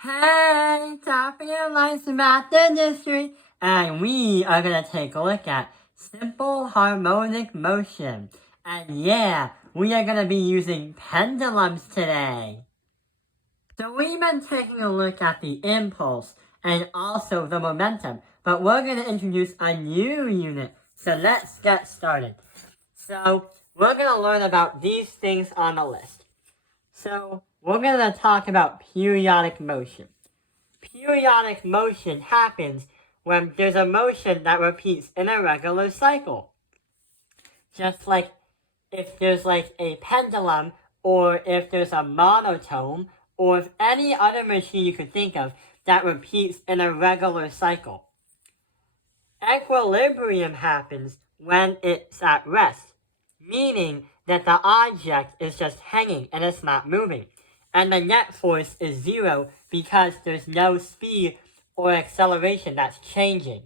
Hey, topic of life's math industry, and we are gonna take a look at simple harmonic motion. And yeah, we are gonna be using pendulums today. So we've been taking a look at the impulse and also the momentum, but we're gonna introduce a new unit. So let's get started. So we're gonna learn about these things on the list. So we're gonna talk about periodic motion. Periodic motion happens when there's a motion that repeats in a regular cycle. Just like if there's like a pendulum, or if there's a monotone, or if any other machine you could think of that repeats in a regular cycle. Equilibrium happens when it's at rest, meaning that the object is just hanging and it's not moving. And the net force is zero because there's no speed or acceleration that's changing.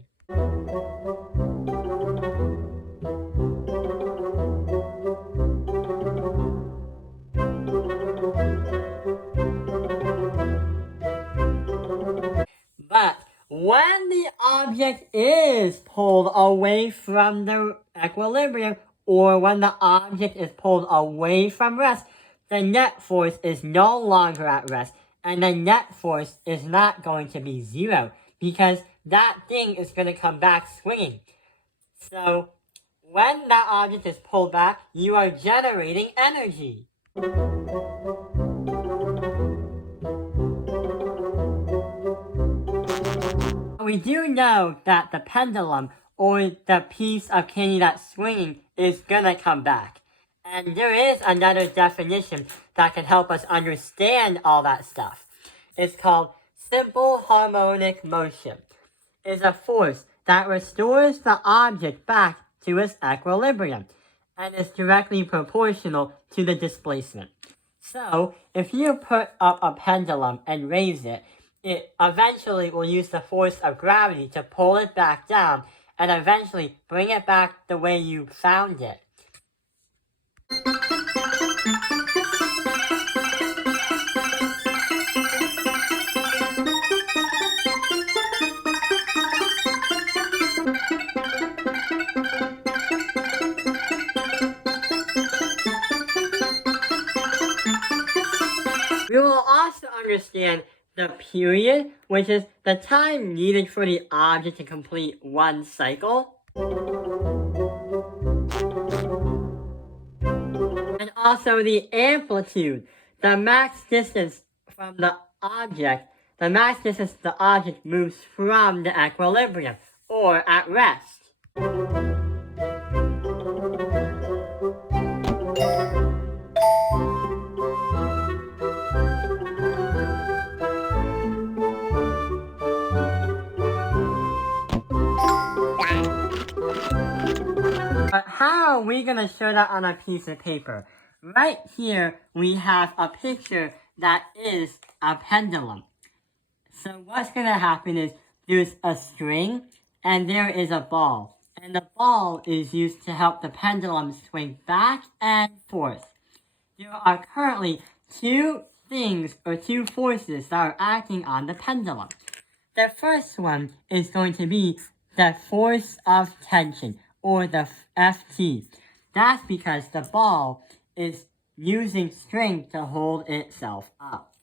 But when the object is pulled away from the equilibrium, or when the object is pulled away from rest, the net force is no longer at rest, and the net force is not going to be zero, because that thing is going to come back swinging. So, when that object is pulled back, you are generating energy. We do know that the pendulum, or the piece of candy that's swinging, is gonna come back. And there is another definition that can help us understand all that stuff. It's called simple harmonic motion. It's a force that restores the object back to its equilibrium and is directly proportional to the displacement. So, if you put up a pendulum and raise it, it eventually will use the force of gravity to pull it back down and eventually bring it back the way you found it. We will also understand the period, which is the time needed for the object to complete one cycle. And also the amplitude, the max distance from the object. The max distance the object moves from the equilibrium, or at rest. But how are we going to show that on a piece of paper? Right here, we have a picture that is a pendulum. So what's going to happen is there's a string and there is a ball. And the ball is used to help the pendulum swing back and forth. There are currently two things or two forces that are acting on the pendulum. The first one is going to be the force of tension, or the Ft. That's because the ball is using string to hold itself up.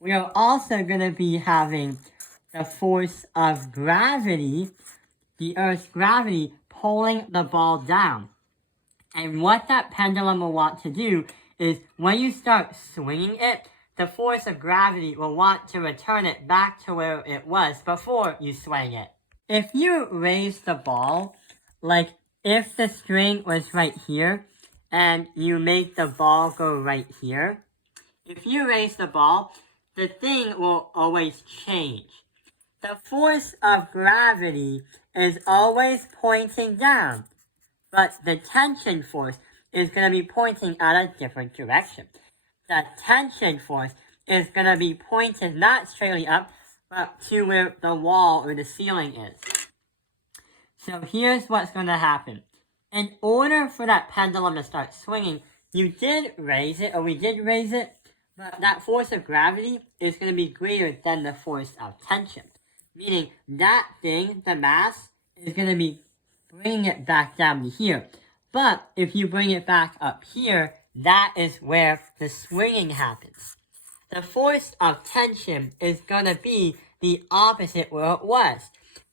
We are also going to be having the force of gravity, the Earth's gravity, pulling the ball down. And what that pendulum will want to do is when you start swinging it, the force of gravity will want to return it back to where it was before you swing it. If you raise the ball, like if the string was right here, and you make the ball go right here, if you raise the ball, the thing will always change. The force of gravity is always pointing down, but the tension force is going to be pointing at a different direction. The tension force is going to be pointed not straightly up, but to where the wall or the ceiling is. So here's what's going to happen. In order for that pendulum to start swinging, you did raise it, or we did raise it, But that force of gravity is going to be greater than the force of tension. Meaning that thing, the mass, is going to be bringing it back down to here. But if you bring it back up here, that is where the swinging happens. The force of tension is going to be the opposite where it was.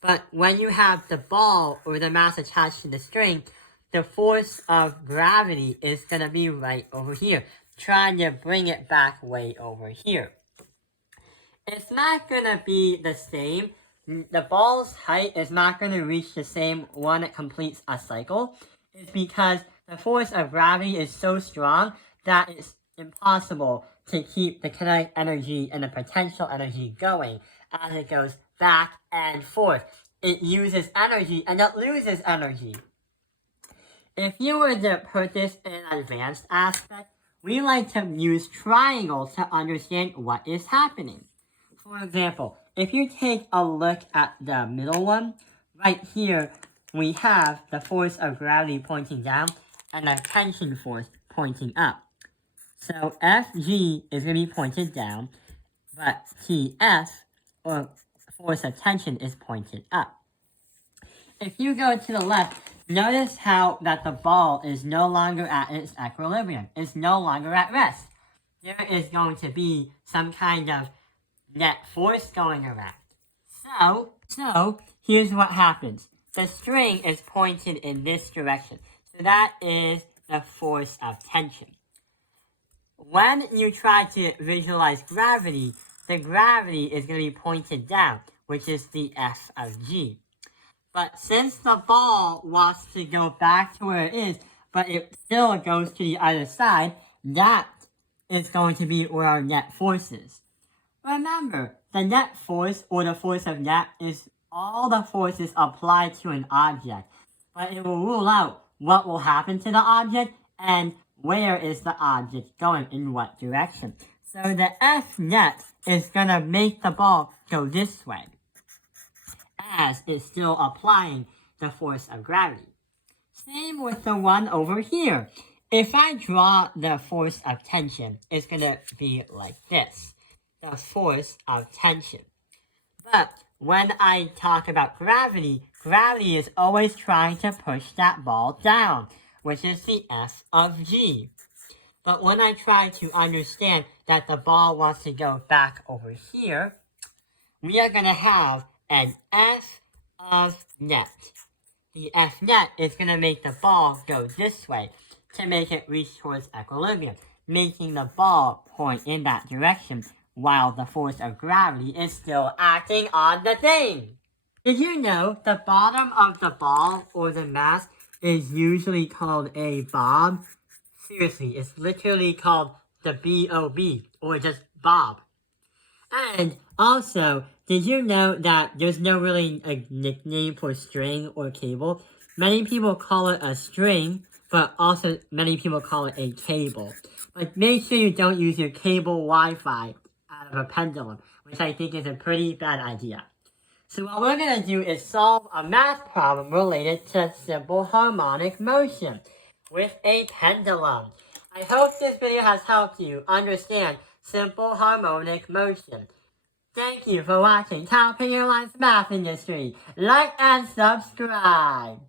But when you have the ball or the mass attached to the string, the force of gravity is going to be right over here, trying to bring it back way over here. It's not going to be the same. The ball's height is not going to reach the same when it completes a cycle. It's because the force of gravity is so strong that it's impossible to keep the kinetic energy and the potential energy going as it goes back and forth. It uses energy and it loses energy. If you were to put this in an advanced aspect, we like to use triangles to understand what is happening. For example, if you take a look at the middle one, right here we have the force of gravity pointing down and the tension force pointing up. So Fg is going to be pointed down, but Tf, or force of tension, is pointed up. If you go to the left, notice how that the ball is no longer at its equilibrium. It's no longer at rest. There is going to be some kind of net force going around. So here's what happens. The string is pointed in this direction. So that is the force of tension. When you try to visualize gravity, the gravity is going to be pointed down, which is the F of G. But since the ball wants to go back to where it is, but it still goes to the other side, that is going to be where our net force is. Remember, the net force, or the force of net, is all the forces applied to an object. But it will rule out what will happen to the object and where is the object going in what direction. So the F net is going to make the ball go this way, as it's still applying the force of gravity. Same with the one over here. If I draw the force of tension, it's going to be like this. The force of tension. But when I talk about gravity, gravity is always trying to push that ball down, which is the F of G. But when I try to understand that the ball wants to go back over here, we are going to have an F of net. The F net is going to make the ball go this way to make it reach towards equilibrium, making the ball point in that direction while the force of gravity is still acting on the thing. Did you know the bottom of the ball or the mass is usually called a bob? Seriously, it's literally called the B-O-B, or just bob. And also, did you know that there's no really a nickname for string or cable? Many people call it a string, but also many people call it a cable. Like, make sure you don't use your cable Wi-Fi out of a pendulum, which I think is a pretty bad idea. So what we're going to do is solve a math problem related to simple harmonic motion with a pendulum. I hope this video has helped you understand simple harmonic motion. Thank you for watching Top Airlines Math Industry. Like and subscribe.